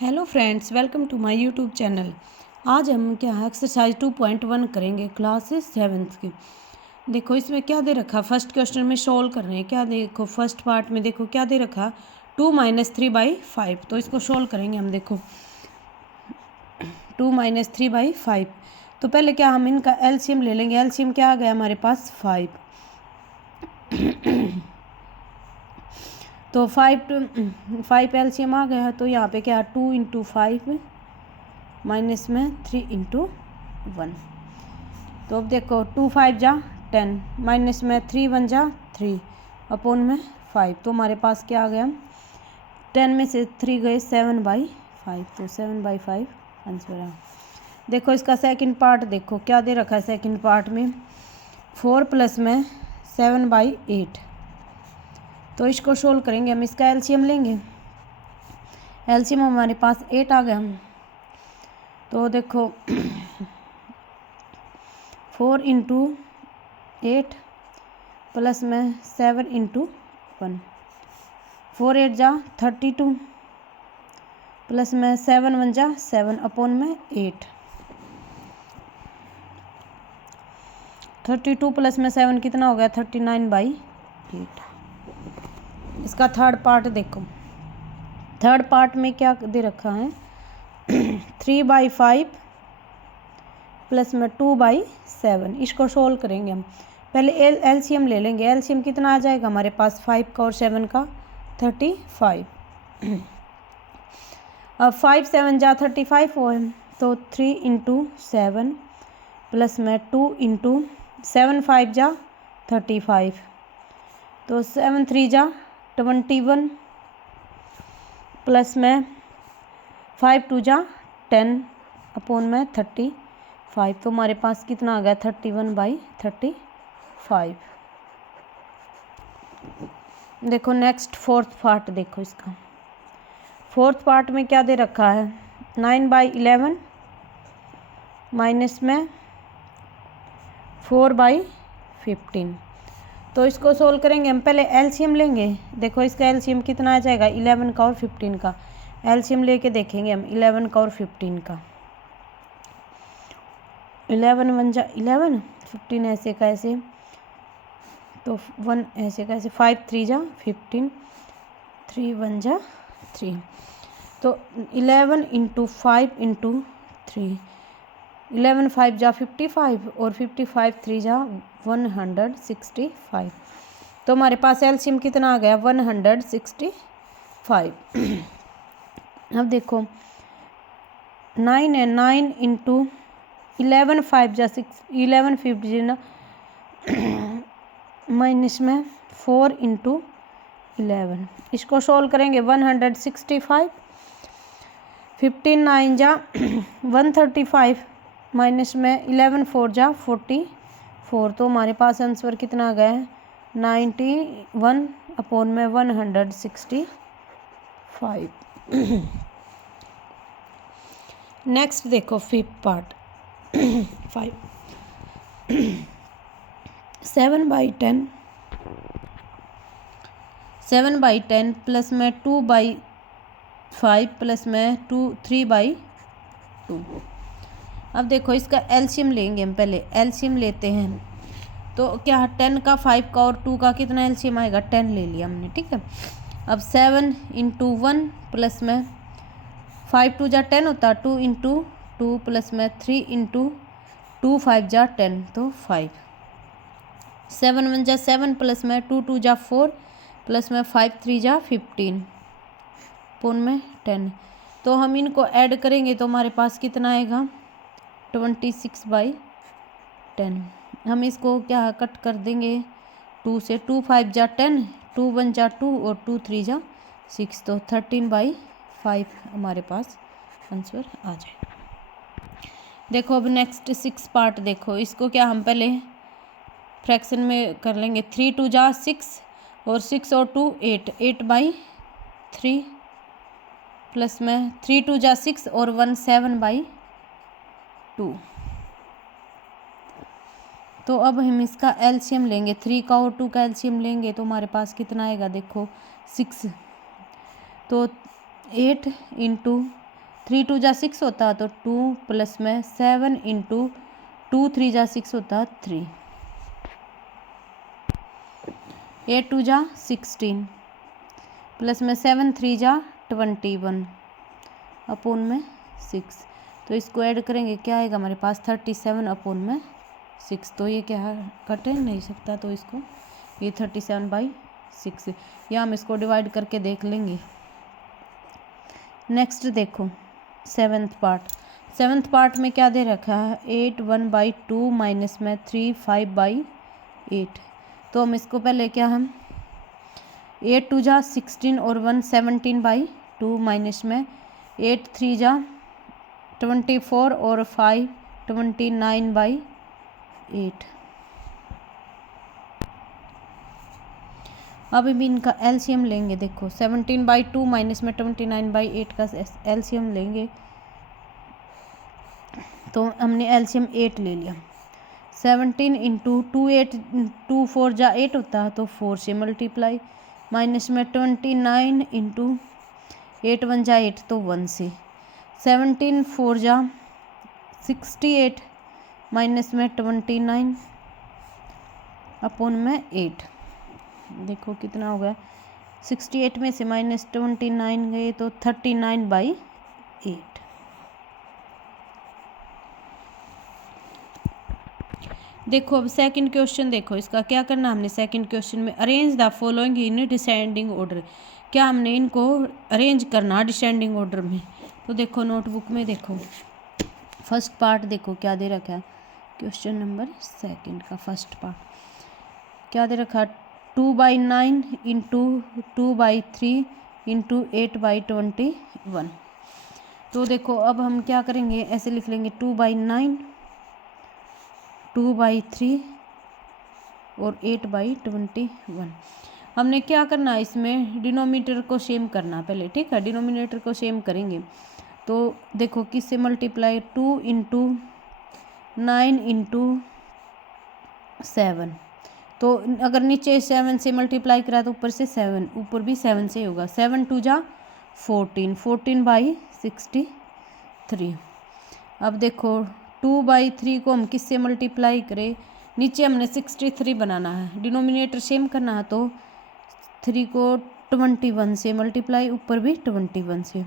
Hello friends, welcome to my YouTube channel. आज हम क्या एक्सरसाइज 2.1 करेंगे क्लास 7th की। देखो इसमें क्या दे रखा, फर्स्ट क्वेश्चन में सोल्व कर रहे हैं। क्या देखो फर्स्ट पार्ट में देखो क्या दे रखा, 2 - 3/5। तो इसको सोल्व करेंगे हम। देखो 2 - 3/5। तो पहले क्या हम इनका एलसीएम ले लेंगे। एलसीएम क्या आ गया हमारे पास 5। तो 5 एलसीएम आ गया। तो यहाँ पे क्या 2 × 5 माइनस में 3 × 1। तो अब देखो 2 5 जा 10 माइनस में 3 1 जा 3 अपॉन में 5। तो हमारे पास क्या आ गया, 10 में से 3 गए 7/5। तो 7/5 आंसर है। देखो इसका सेकंड पार्ट देखो क्या दे रखा है। सेकंड पार्ट में 4 प्लस में 7/8। तो इसको सोल्व करेंगे हम। इसका एलसीएम लेंगे। एलसीएम हमारे पास 8 आ गया। तो देखो 4 × 8 प्लस में 7 × 1। 4 8 जा 32 प्लस में 7 1 जा 7 अपॉन में 8। 32 प्लस में 7 कितना हो गया, 39/8। इसका थर्ड पार्ट देखो। थर्ड पार्ट में क्या दे रखा है 3/5 प्लस में 2/7। इसको सोल्व करेंगे हम। पहले एलसीएम ले लेंगे। एलसीएम कितना आ जाएगा हमारे पास, 5 का और 7 का 35। अब 5 7 जा 35 हो है। तो 3 × 7 प्लस में 2 × 7 5 जा 35। तो 7 3 जा 21 प्लस में 5 2 जा 10 अपॉन में 35। तो हमारे पास कितना आ गया, 31/35। देखो नेक्स्ट फोर्थ पार्ट देखो। इसका फोर्थ पार्ट में क्या दे रखा है, 9/11 माइनस में 4/15। तो इसको सोल्व करेंगे हम। पहले एलसीएम लेंगे। देखो इसका एलसीएम कितना आ जाएगा, 11 का और 15 का। एलसीएम लेके देखेंगे हम 11 का और 15 का। 11 1 जा 11, 15 ऐसे का ऐसे, तो 1 ऐसे का ऐसे, 5 3 जा 15, 3 1 जा 3। तो 11 × 5 × 3, 11 5 जा 55 और 55 3 जा 165। तो हमारे पास एलसीएम कितना आ गया, 165। अब देखो 9 है, 9 × 11 5 जा 6, 11 50 ना माइनस में 4 × 11। इसको सोल्व करेंगे 165। 15 9 जा 135 माइनस में 11 4 जा 44। तो हमारे पास आंसर कितना आ गया है, 91 अपॉन में 165। नेक्स्ट देखो फिफ्थ पार्ट 5 7/10 प्लस में 2/5 प्लस में 3/2। अब देखो इसका एलसीएम लेंगे हम। पहले एलसीएम लेते हैं। तो क्या 10 का 5 का और 2 का कितना एलसीएम आएगा, 10 ले लिया हमने, ठीक है। अब 7 × 1 प्लस में 5 2 जा 10 होता, 2 × 2 प्लस में 3 × 2 5 जा 10, तो 5। 7 1 जा 7 प्लस में 2 2 जा 4 प्लस में 5 3 जा 15 पूर्ण में 10। तो हम इनको ऐड करेंगे तो हमारे पास कितना आएगा, 26/10। हम इसको क्या कट कर देंगे 2 से, 2 5 जा 10, 2 1 जा 2 और 2 3 जा 6। तो 13/5 हमारे पास आंसर आ जाए। देखो अब नेक्स्ट 6 पार्ट देखो। इसको क्या हम पहले फ्रैक्शन में कर लेंगे। 3 2 जा 6 और 6 और 2 8, 8/3 प्लस में 3 2 जा 6 और 1 7/2। तो अब हम इसका एलसीएम लेंगे। 3 का और 2 का एलसीएम लेंगे तो हमारे पास कितना आएगा, देखो 6। तो 8 × 3 2 जा 6 होता तो 2 प्लस में 7 इंटू 2 3 जा 6 होता 3, 8 2 जा 16 प्लस में 7 3 जा 21 अपोन में 6। तो इसको ऐड करेंगे क्या आएगा हमारे पास 37 अपोन में 6। तो ये क्या है कट नहीं सकता, तो इसको ये 37/6 या हम इसको डिवाइड करके देख लेंगे। नेक्स्ट देखो सेवन्थ पार्ट में क्या दे रखा है 8 1/2 माइनस में 3 5/8। तो हम इसको पहले क्या हम 8 2 जा 16 और 1 17/2 माइनस में 8 3 जा 24 और 5 29/8। अब इनका एलसीएम लेंगे। देखो 17/2 माइनस में 29/8 का एलसीएम लेंगे। तो हमने एलसीएम 8 ले लिया। 17 इंटू 2 8 2 4 जा 8 होता है तो 4 से मल्टीप्लाई, माइनस में 29 इंटू 8 1 जा 8 तो 1 से, 17 4 जा 68 माइनस में 29 अपोन में 8। देखो कितना हो गया 68 में से माइनस 29 गए तो 39/8। देखो अब सेकंड क्वेश्चन देखो इसका क्या करना हमने। सेकंड क्वेश्चन में arrange the following in descending order, क्या हमने इनको अरेंज करना डिसेंडिंग ऑर्डर में। तो देखो नोटबुक में देखो फर्स्ट पार्ट देखो क्या दे रखा है, क्वेश्चन नंबर सेकंड का फर्स्ट पार्ट क्या दे रखा 2/9 इंटू 2/3 इंटू 8/21। तो देखो अब हम क्या करेंगे ऐसे लिख लेंगे 2/9 2/3 और 8/21। हमने क्या करना है इसमें डिनोमिनेटर को सेम करना पहले, ठीक है। डिनोमिनेटर को सेम करेंगे तो देखो किससे मल्टीप्लाई 2 इंटू 9 इंटू 7। तो अगर नीचे 7 से मल्टीप्लाई करा तो ऊपर से 7, ऊपर भी 7 से होगा। 7 2 जा 14 14/63। अब देखो 2/3 को हम किससे मल्टीप्लाई करें, नीचे हमने 63 बनाना है, डिनोमिनेटर सेम करना है तो 3 को 21 से मल्टीप्लाई, ऊपर भी 21 से।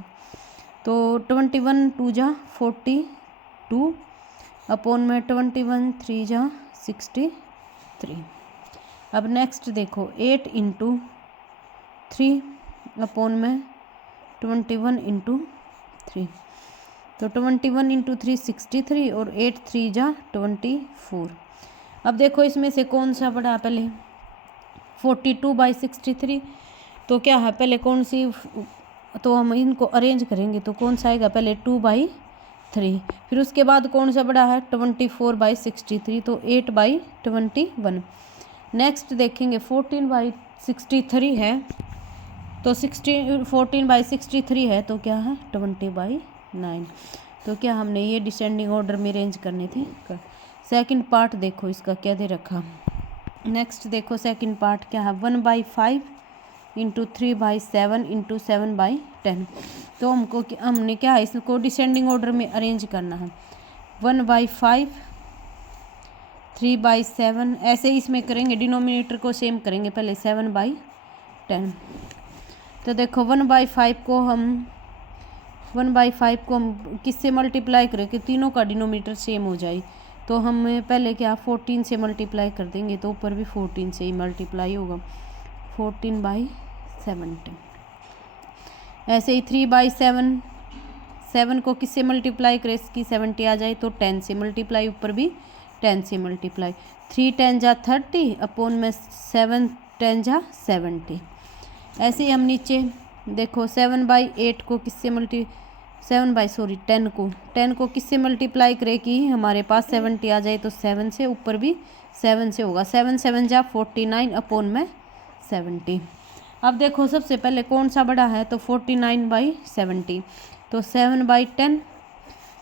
तो 21 2 जा 42 अपोन में 21 3 जा 63। अब नेक्स्ट देखो 8 इंटू 3 अपोन में 21 इंटू 3। तो 21 इंटू 3 63 और 8 3 जा 24। अब देखो इसमें से कौन सा बड़ा पहले 42/63। तो क्या है पहले कौन सी, तो हम इनको अरेंज करेंगे तो कौन सा आएगा पहले 2/3, फिर उसके बाद कौन सा बड़ा है 24/63 तो 8/21। नेक्स्ट देखेंगे 14/63 है तो 14/63 है तो क्या है 20/9। तो क्या हमने ये डिसेंडिंग ऑर्डर में अरेंज करनी थी। सेकंड पार्ट देखो इसका क्या दे रखा। नेक्स्ट देखो सेकंड पार्ट क्या है 1/5 इंटू 3/7 इंटू 7/10। तो हमने क्या है इसको डिसेंडिंग ऑर्डर में अरेंज करना है 1/5 3/7 ऐसे इसमें करेंगे, डिनोमिनेटर को सेम करेंगे पहले 7/10। तो देखो 1/5 को हम किससे मल्टीप्लाई करें कि तीनों का डिनोमिनेटर सेम हो जाए। तो हम पहले क्या 14 से मल्टीप्लाई कर देंगे तो ऊपर भी 14 से ही मल्टीप्लाई होगा 14/17। ऐसे ही 3/7 7 को किससे मल्टीप्लाई करें इसकी 70 आ जाए तो 10 से मल्टीप्लाई, ऊपर भी 10 से मल्टीप्लाई। 3 10 जा 30 अपोन में 7 10 जा 70। ऐसे ही हम नीचे देखो 7/8 को किससे 10 को किससे मल्टीप्लाई करें कि हमारे पास 70 आ जाए तो 7 से, ऊपर भी 7 से होगा। 7 7 जा 49 अपोन में 70। अब देखो सबसे पहले कौन सा बड़ा है तो 49/70। तो 7/10,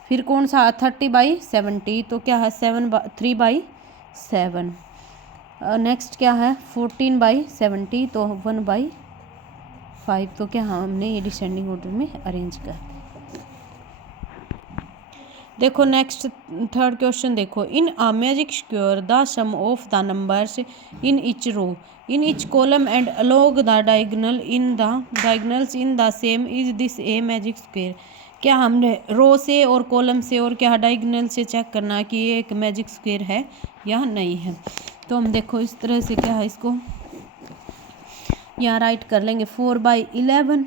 फिर कौन सा 30/70 तो क्या है 3/7। नेक्स्ट क्या है 14/70 तो 1/5। तो क्या हमने ये डिसेंडिंग ऑर्डर में अरेंज कर। देखो नेक्स्ट थर्ड क्वेश्चन देखो, in a magic square the sum of the numbers in each column and along the diagonals in the same is this a magic square. क्या हमने रो से और कॉलम से और क्या डायगोनल से चेक करना कि ये एक मैजिक स्क्वायर है या नहीं है। तो हम देखो इस तरह से क्या है, इसको यहाँ राइट कर लेंगे 4/11,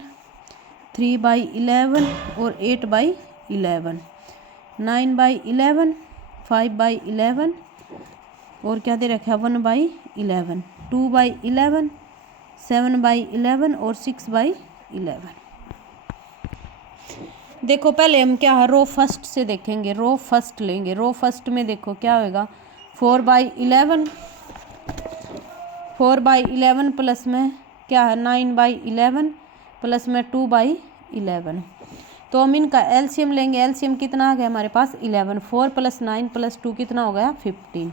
3/11 और 8/11, 9/11, 5/11 और क्या दे रखा है 1/11, 2/11, 7/11 और 6/11। देखो पहले हम क्या है रो फर्स्ट से देखेंगे, रो फर्स्ट लेंगे। रो फर्स्ट में देखो क्या होएगा 4/11, 4/11 प्लस में क्या है 9/11 प्लस में 2/11। तो हम इनका एलसीएम लेंगे। एलसीएम कितना आ गया हमारे पास 11, 4 + 9 + 2 कितना हो गया 15।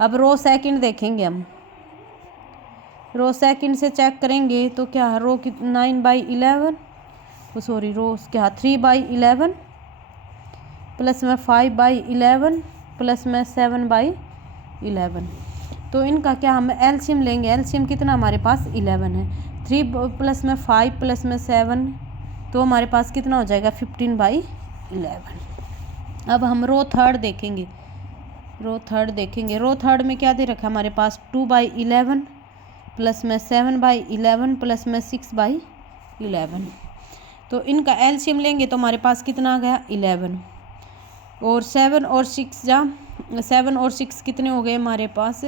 अब रो सेकंड देखेंगे हम, रो सेकंड से चेक करेंगे तो क्या है रो 9/11 सॉरी रो क्या 3/11 प्लस में 5/11 प्लस में 7/11। तो इनका क्या हम एलसीएम लेंगे। एलसीएम कितना हमारे पास 11 है, 3 प्लस में 5 प्लस में 7 तो हमारे पास कितना हो जाएगा 15/11। अब हम रो थर्ड देखेंगे। रो थर्ड में क्या दे रखा है हमारे पास 2/11 प्लस में 7/11 प्लस में 6/11। तो इनका एलसीएम लेंगे तो हमारे पास कितना आ गया 11 और 7 और 6 कितने हो गए हमारे पास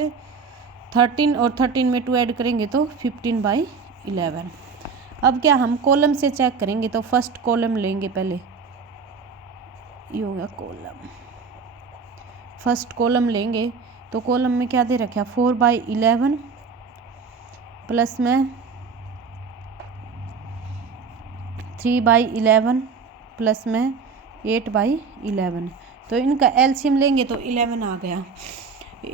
13 और 13 में 2 ऐड करेंगे तो 15/11। अब क्या हम कॉलम से चेक करेंगे तो फर्स्ट कॉलम लेंगे पहले, ये होगा कॉलम। फर्स्ट कॉलम लेंगे तो कॉलम में क्या दे रखा है 4/11 प्लस में 3/11 प्लस में 8/11। तो इनका एलसीएम लेंगे तो 11 आ गया।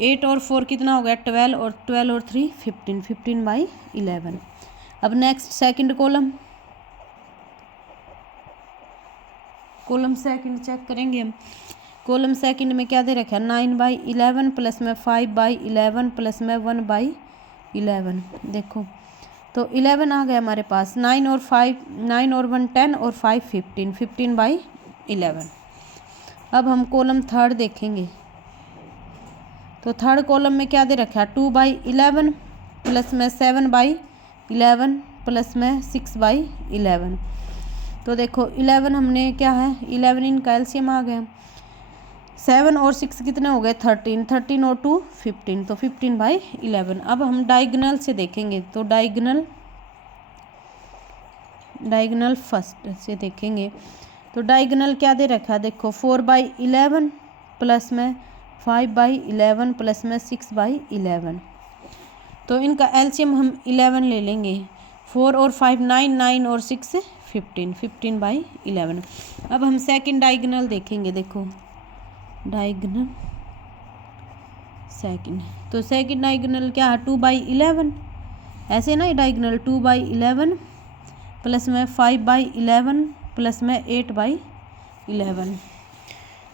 8 और 4 कितना हो गया 12 और 12 और 3 15, 15/11। अब next second column second check करेंगे हम। कॉलम सेकंड में क्या दे रखा है 9/11 प्लस में 5/11 प्लस में 1/11। देखो तो 11 आ गया हमारे पास, 9 और 1 10 और 5 15, 15/11। अब हम कॉलम थर्ड देखेंगे तो थर्ड कॉलम में क्या दे रखा है 2/11 प्लस में 7/11 प्लस में 6/11। तो देखो 11 हमने क्या है 11 इनका एलसीएम आ गया। 7 और 6 कितने हो गए 13, 13 और 2 15 तो 15/11। अब हम डायगोनल से देखेंगे तो डायगोनल फर्स्ट से देखेंगे तो डायगोनल क्या दे रखा है देखो 4/11 प्लस में 5/11 प्लस में 6/11। तो इनका एलसीएम हम 11 ले लेंगे। 4 और 5 9, 9 और 6 15, 15/11। अब हम सेकंड डायगोनल देखेंगे। देखो डायगोनल सेकंड, तो सेकंड डायगोनल क्या है 2/11 ऐसे ना, डायगोनल 2/11 प्लस में 5/11 प्लस में 8/11।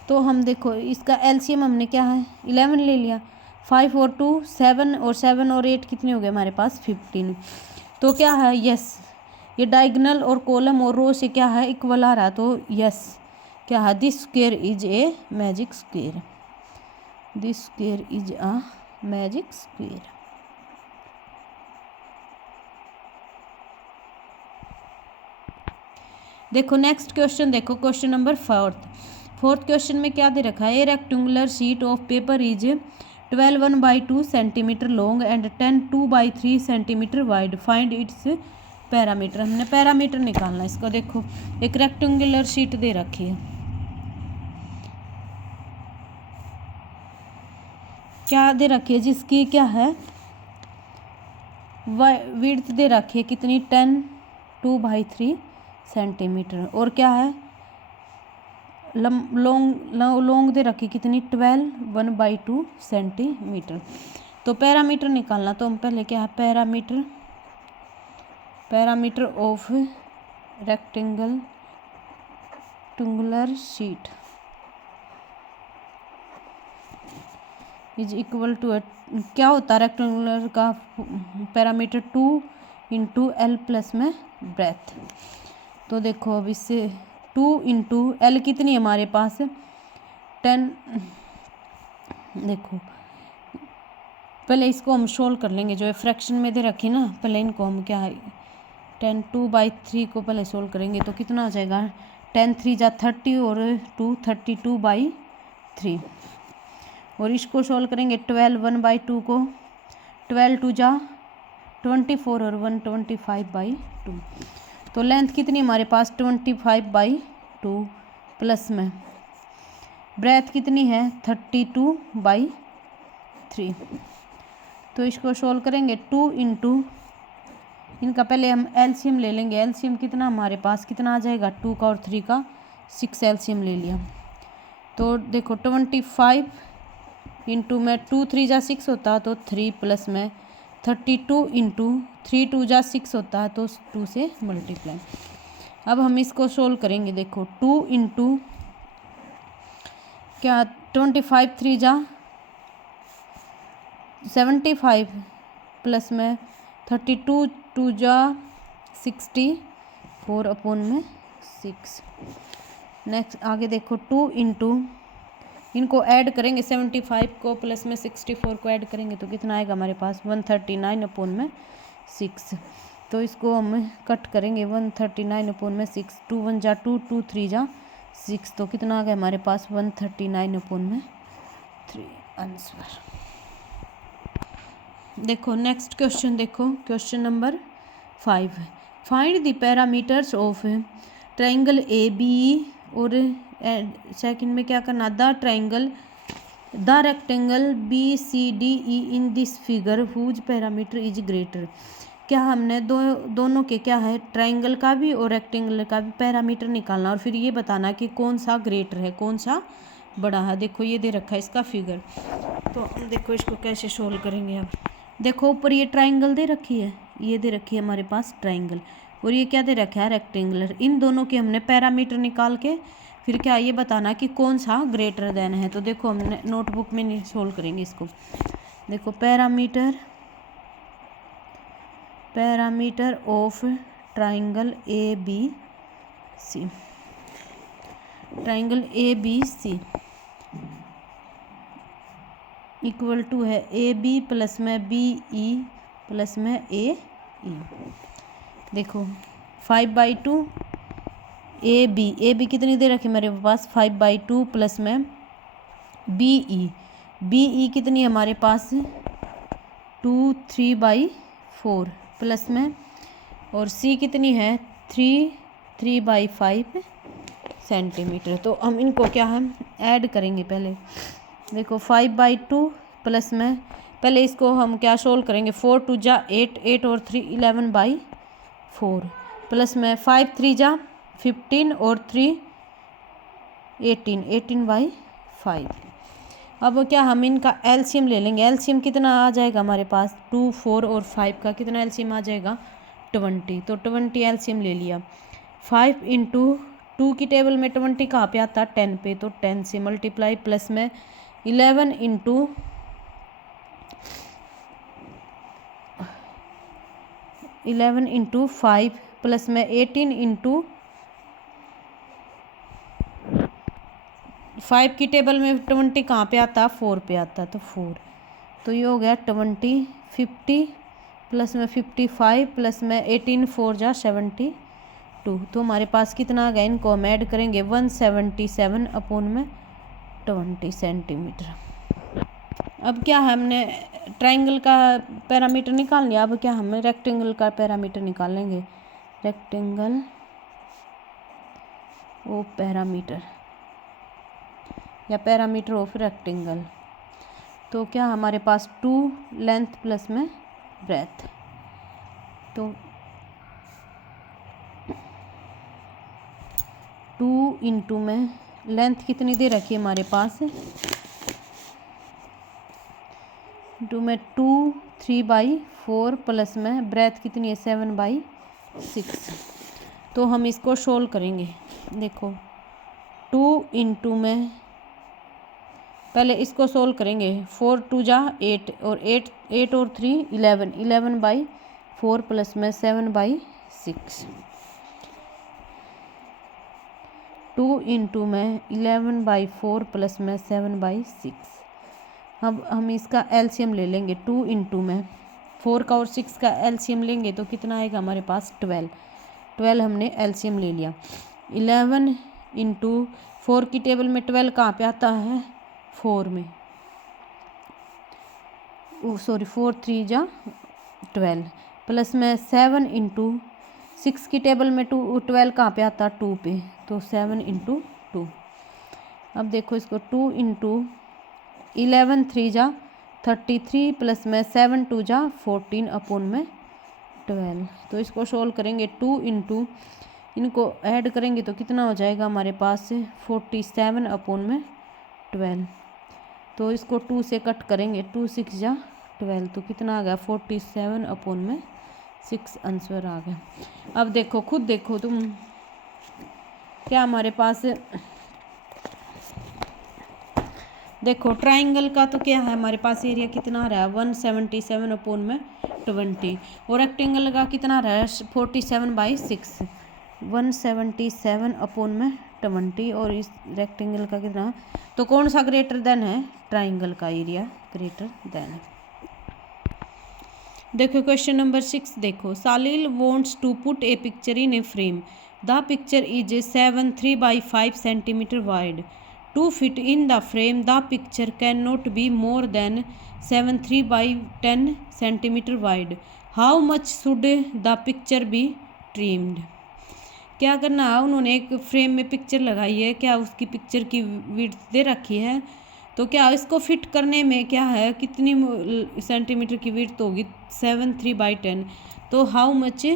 तो हम देखो इसका एलसीएम हमने क्या है 11 ले लिया। 5 और 2 7 और 7 और 8 कितने हो गए हमारे पास 15। तो क्या है यस, ये डायगोनल और कॉलम और रो से क्या है इक्वल आ रहा। तो यस क्या है this square is a magic square, this square is a magic square. देखो नेक्स्ट क्वेश्चन देखो, क्वेश्चन नंबर फोर्थ क्वेश्चन में क्या दे रखा है ए rectangular sheet of paper is 12 1/2 centimetre long and 10 2/3 centimetre wide, find its parameter. हमने parameter निकालना इसका। देखो एक रेक्टेंगुलर शीट दे रखी है, क्या दे रखी है जिसकी क्या है विड्थ दे रखी है कितनी 10 2/3 सेंटीमीटर और क्या है लॉन्ग दे रखी कितनी 12 1/2 सेंटीमीटर। तो पैरामीटर निकालना, तो हम पहले क्या है parameter of rectangular sheet. Is equal to क्या होता है रेक्टेंगुलर का पैरामीटर 2 इंटू एल प्लस में ब्रेथ। तो देखो अब इससे 2 इंटू एल कितनी है हमारे पास 10। देखो पहले इसको हम सोल्व कर लेंगे, जो है फ्रैक्शन में दे रखी ना, पहले इनको हम क्या है 10 2/3 को पहले सोल्व करेंगे तो कितना आ जाएगा 10 3 जा 30 और 2 32/3। और इसको सोल्व करेंगे 12 1/2 को 12 2 जा 24 और 1 25/2। तो लेंथ कितनी हमारे पास 25/2 प्लस में ब्रेथ कितनी है 32/3। तो इसको सोल्व करेंगे 2 इंटू इनका पहले हम एलसीएम ले लेंगे। एलसीएम कितना हमारे पास कितना आ जाएगा 2 का और 3 का 6 एलसीएम ले लिया। तो देखो 25 इंटू में 2 3 जा 6 होता है तो 3 प्लस में 32 इंटू 3 2 जा 6 होता है तो 2 से मल्टीप्लाई। अब हम इसको सोल्व करेंगे। देखो 2 इंटू क्या 25 3 जा 75 प्लस में 32 2 जा 64 अपॉन में 6। नेक्स्ट आगे देखो 2 इंटू इनको ऐड करेंगे 75 को प्लस में 64 को ऐड करेंगे तो कितना आएगा हमारे पास 139 अपॉन में 6। तो इसको हम कट करेंगे 139 अपॉन में 6 2 1 जा 2 2 3 जा 6 तो कितना आ गया हमारे पास 139 अपॉन में 3 आंसर। देखो नेक्स्ट क्वेश्चन, देखो question number 5। Find the parameters of triangle A B और सेकंड में क्या करना the rectangle B C D E in this figure whose parameter is greater. क्या हमने दोनों के क्या है ट्राइंगल का भी और रेक्टेंगल का भी पैरामीटर निकालना और फिर ये बताना कि कौन सा ग्रेटर है कौन सा बड़ा है। देखो ये दे रखा है इसका फिगर, तो हम देखो इसको कैसे सोल्व करेंगे। अब देखो ऊपर ये ट्राइंगल दे रखी है, ये दे रखी है हमारे पास ट्राइंगल और ये क्या दे रखा है रेक्टेंगुलर। इन दोनों के हमने पैरामीटर निकाल के फिर क्या ये बताना कि कौन सा ग्रेटर देन है। तो देखो हमने नोटबुक में सोल्व करेंगे इसको। देखो parameter of triangle A B C, triangle A B C equal to है ए बी प्लस में बी ई प्लस में ए ई। देखो 5/2 ए बी कितनी दे रखी मेरे पास 5/2 प्लस में बी ई कितनी है हमारे पास 2 3/4 प्लस में और सी कितनी है 3/5 सेंटीमीटर। तो हम इनको क्या हम ऐड करेंगे पहले। देखो 5/2 प्लस में पहले इसको हम क्या सोल्व करेंगे 4 2 जा 8 8 और 3 11/4 प्लस में 5 3 जा 15 और 3 18 18/5। अब क्या हम इनका एलसीएम ले लेंगे। एलसीएम कितना आ जाएगा हमारे पास 2 4 और 5 का कितना एलसीएम आ जाएगा 20। तो 20 एलसीएम ले लिया। 5 इंटू 2 की टेबल में 20 कहाँ पे आता 10 पे, तो 10 से मल्टीप्लाई प्लस में 11 इंटू 5 प्लस में 18 इंटू 5 की टेबल में 20 कहाँ पे आता 4 पे आता तो 4। तो ये हो गया 20 50 प्लस में 55 प्लस में 18 4 जा 72। तो हमारे पास कितना आ गया, इनको हम ऐड करेंगे 177 अपॉन में 20 सेंटीमीटर। अब क्या हमने ट्राइंगल का पैरामीटर निकाल लिया, अब क्या हमें रेक्टेंगल का पैरामीटर निकालेंगे। रेक्टेंगल ओ पैरामीटर या पैरामीटर ऑफ रेक्टेंगल। तो क्या हमारे पास 2 लेंथ प्लस में ब्रेथ, तो 2 इंटू में लेंथ कितनी दे रखी है हमारे पास 2 में 2 3/4 प्लस में ब्रेथ कितनी है 7/6। तो हम इसको सोल्व करेंगे। देखो 2 इंटू में पहले इसको सोल्व करेंगे। 4 2 जा 8 और 8 और 3 11, 11/4 प्लस में 7/6, 2 इंटू में 11/4 प्लस में 7/6। अब हम इसका एलसीएम ले लेंगे। 2 इंटू में 4 का और 6 का एलसीएम लेंगे तो कितना आएगा हमारे पास 12 हमने एलसीएम ले लिया। 11 इंटू 4 की टेबल में 12 कहाँ पे आता है 4 में, सॉरी 4 3 जा 12 प्लस में 7 इंटू 6 की टेबल में 12 कहाँ पे आता 2 पे, तो 7 इंटू 2। अब देखो इसको 2 इंटू 11 3 जा 33 प्लस में 7 2 जा 14 अपॉन में 12। तो इसको सोल्व करेंगे। 2 इंटू इनको ऐड करेंगे तो कितना हो जाएगा हमारे पास 47 अपॉन में 12। तो इसको 2 से कट करेंगे, 2 6 जा 12 तो कितना आ गया 47 अपॉन में 6 आंसर आ गया। अब देखो खुद देखो तुम, क्या हमारे पास देखो ट्राइंगल का तो क्या है हमारे पास एरिया कितना आ रहा है 177 अपॉन में 20 और रेक्टेंगल का कितना आ रहा है 47/6, 177 अपॉन में 20 और इस रेक्टेंगल का कितना, तो कौन सा ग्रेटर देन है ट्राइंगल का एरिया ग्रेटर देन है। देखो क्वेश्चन नंबर 6 देखो, Salil wants to put a picture in a frame, the picture is 7 3/5 centimetre wide, to fit in the frame the picture cannot be more than 7 3/10 centimeter wide, how much should the picture be trimmed। क्या करना है, उन्होंने एक frame में picture लगाई है, क्या उसकी पिक्चर की विड्थ दे रखी है, तो क्या इसको फिट करने में क्या है कितनी सेंटीमीटर की विड्थ होगी 7 3/10, तो हाउ मच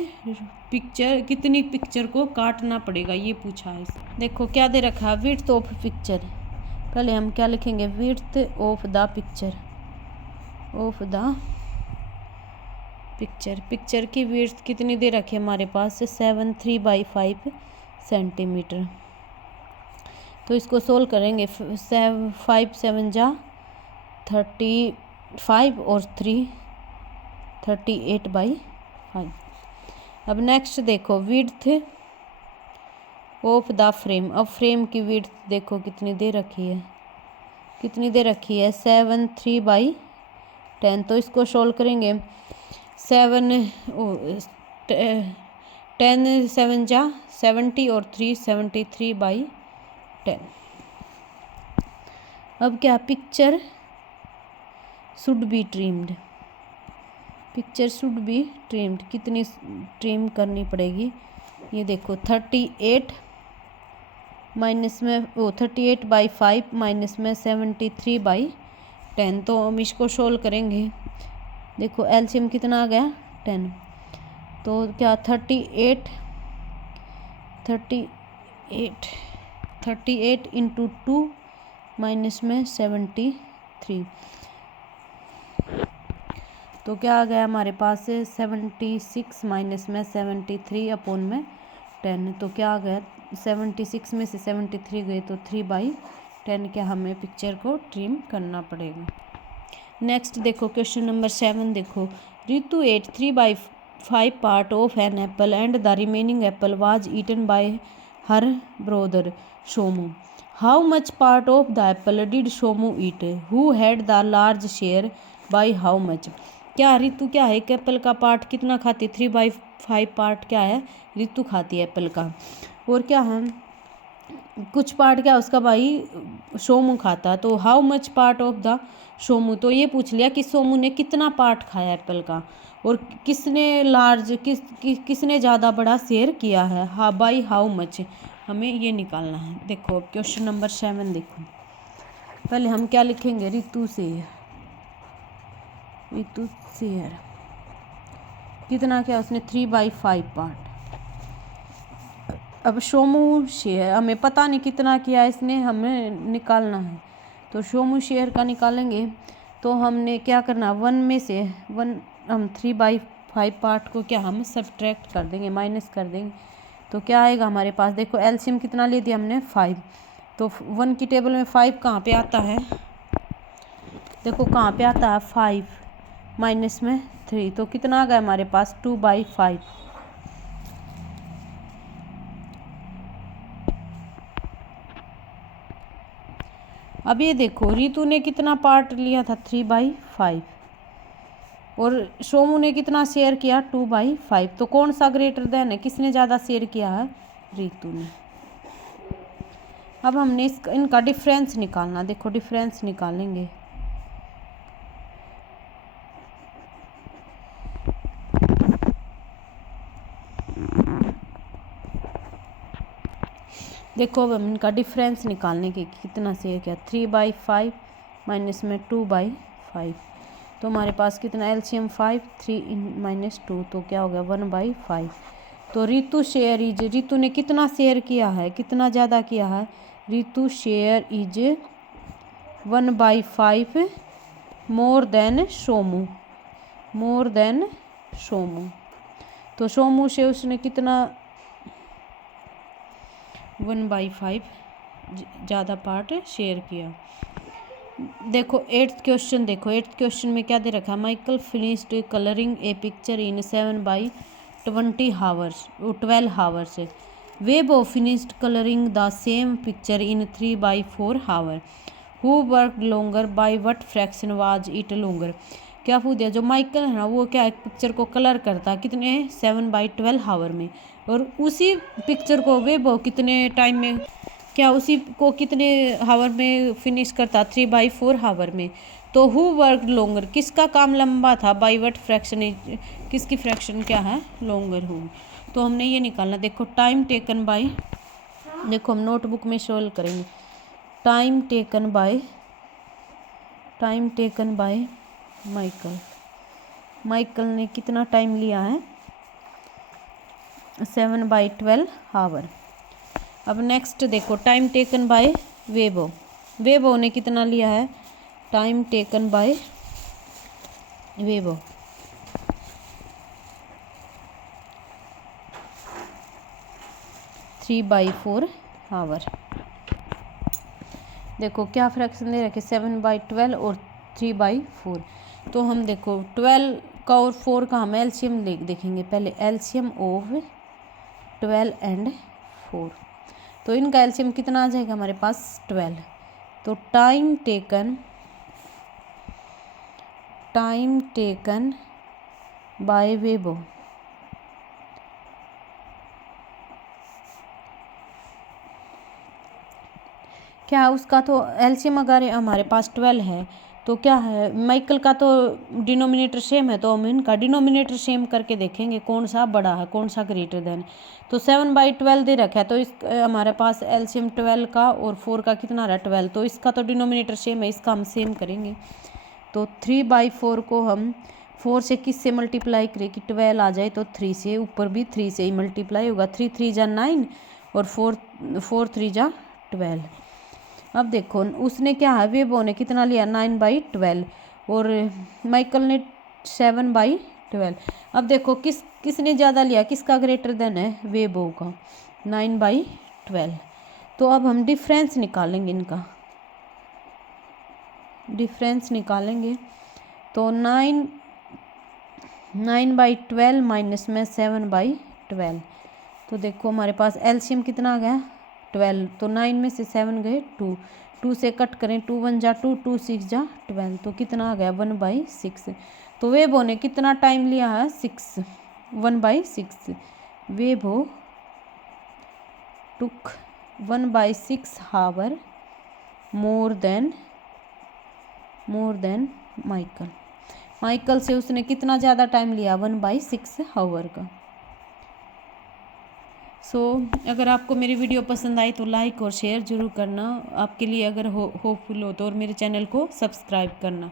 पिक्चर कितनी पिक्चर को काटना पड़ेगा ये पूछा है। देखो क्या दे रखा है विड्थ ऑफ पिक्चर, पहले हम क्या लिखेंगे width of the picture, of the picture की विड्थ कितनी दे रखी है हमारे पास 7 3/5 सेंटीमीटर। तो इसको सोल्व करेंगे 5 7 जा 35 और 3 38/5। अब नेक्स्ट देखो विड्थ ऑफ द फ्रेम, अब फ्रेम की विड्थ देखो कितनी दे रखी है, कितनी दे रखी है 7 3/10। तो इसको सोल्व करेंगे 10 7 जा 70 और 3 73/10। अब क्या picture should be trimmed, picture should be trimmed कितनी ट्रिम करनी पड़ेगी, ये देखो 38 माइनस में 38/5 माइनस में 73/10। तो हम इसको सोल्व करेंगे, देखो एलसीएम कितना आ गया 10, तो क्या 38 इंटू 2 माइनस में 73, तो क्या आ गया हमारे पास 76 माइनस में 73 अपॉन में 10। तो क्या आ गया 76 में से 73 गए तो 3/10 क्या हमें पिक्चर को ट्रिम करना पड़ेगा। नेक्स्ट देखो क्वेश्चन नंबर 7 देखो, Ritu ate 3/5 part of an apple and the remaining apple was eaten by her brother Somu, how much part of the apple did Somu eat, who had the large share by how much. क्या ऋतु क्या है एक Apple का part कितना खाती है 3/5 part क्या है ऋतु खाती है एप्पल का, और क्या है कुछ पार्ट क्या उसका भाई सोमू खाता, तो how much part of the Somu, तो ये पूछ लिया कि सोमू ने कितना पार्ट खाया एप्पल का, और किसने लार्ज किसने ज़्यादा बड़ा शेयर किया है, हा बाई हाउ मच हमें ये निकालना है। देखो क्वेश्चन नंबर 7 देखो, पहले हम क्या लिखेंगे ऋतु शेयर कितना क्या उसने 3/5 पार्ट। अब सोमू शेयर हमें पता नहीं कितना किया इसने, हमें निकालना है, तो सोमू शेयर का निकालेंगे तो हमने क्या करना 1 में से 1 हम 3/5 पार्ट को क्या हम सब्ट्रैक्ट कर देंगे माइनस कर देंगे, तो क्या आएगा हमारे पास देखो एलसीएम कितना ले दिया हमने 5, तो 1 की टेबल में 5 कहाँ पे आता है देखो कहाँ पे आता है 5 माइनस में 3, तो कितना आ गया हमारे पास 2/5। अब ये देखो रितु ने कितना पार्ट लिया था 3/5 और सोमू ने कितना शेयर किया 2/5, तो कौन सा ग्रेटर देन है, किसने ज़्यादा शेयर किया है, रितु ने। अब हमने इनका डिफरेंस निकालना, देखो डिफरेंस निकालेंगे। देखो अब हम इनका डिफरेंस निकालने के कितना शेयर किया 3/5 माइनस में 2/5, तो हमारे पास कितना एलसीएम 5 3 - 2, तो क्या हो गया 1/5। तो रितु शेयर इज, रितु ने कितना शेयर किया है, कितना ज़्यादा किया है, Ritu share is 1/5 more than Somu, more than Somu. तो सोमू से उसने कितना 1/5 ज़्यादा पार्ट शेयर किया। देखो 8th क्वेश्चन, देखो 8th क्वेश्चन में क्या दे रखा है, Michael finished colouring a picture in 7/20 hours, 12 hours. Vaibhav finished colouring the same picture in 3/4 hour. Who work longer, by what fraction was it longer. क्या पूछ दिया, जो माइकल है ना वो क्या एक पिक्चर को कलर करता है कितने 7/12 हावर में, और उसी पिक्चर को वेबो कितने टाइम में, क्या उसी को कितने हावर में फिनिश करता 3/4 हावर में। तो हु वर्क लॉन्गर, किसका काम लंबा था, बाय व्हाट फ्रैक्शन, किसकी फ्रैक्शन क्या है लॉन्गर हु। तो हमने ये निकालना, देखो टाइम टेकन बाय, देखो हम नोटबुक में सोल्व करेंगे। Time taken by Michael, Michael ने कितना टाइम लिया है 7/12 हावर। अब नेक्स्ट देखो time taken by Weibo, Weibo ने कितना लिया है, टाइम टेकन बाय वेबो 3/4 हावर। देखो क्या फ्रैक्शन दे रखे 7/12 और 3/4, तो हम देखो 12 का और 4 का हम एलसीएम देखेंगे पहले, एलसीएम ऑफ 12 एंड 4, तो इनका एलसीएम कितना आ जाएगा हमारे पास 12। तो टाइम टेकन बाय वेबो क्या उसका तो एलसीएम अगर हमारे पास 12 है तो क्या है, माइकल का तो डिनोमिनेटर सेम है, तो हम इनका डिनोमिनेटर सेम करके देखेंगे कौन सा बड़ा है कौन सा ग्रेटर देन। तो 7/12 दे रखा है, तो इस हमारे पास एलसीएम 12 का और 4 का कितना रहा 12, तो इसका तो डिनोमिनेटर सेम है, इसका हम सेम करेंगे। तो 3/4 को हम 4 से किस से मल्टीप्लाई करें कि 12 आ जाए, तो 3 से, ऊपर भी 3 से ही मल्टीप्लाई होगा, 3 3 जा 9 और 4 3 जा 12। अब देखो उसने क्या है, वेबो ने कितना लिया 9/12 और माइकल ने 7/12। अब देखो किसने ज़्यादा लिया, किसका ग्रेटर देन है, वेबो का 9/12। तो अब हम डिफरेंस निकालेंगे, इनका डिफरेंस निकालेंगे। तो 9/12 माइनस में 7/12, तो देखो हमारे पास एलसीएम कितना आ गया 12, तो 9 में से 7 गए 2 से कट करें, 2 1 जा 2, 2 6 जा 12, तो कितना आ गया 1/6। तो वेबो ने कितना टाइम लिया है 1/6, वेबो टुक 1/6 हावर मोर देन माइकल से उसने कितना ज़्यादा टाइम लिया 1/6 हावर का। अगर आपको मेरी वीडियो पसंद आई तो लाइक और शेयर ज़रूर करना, आपके लिए अगर होपफुल हो तो, और मेरे चैनल को सब्सक्राइब करना।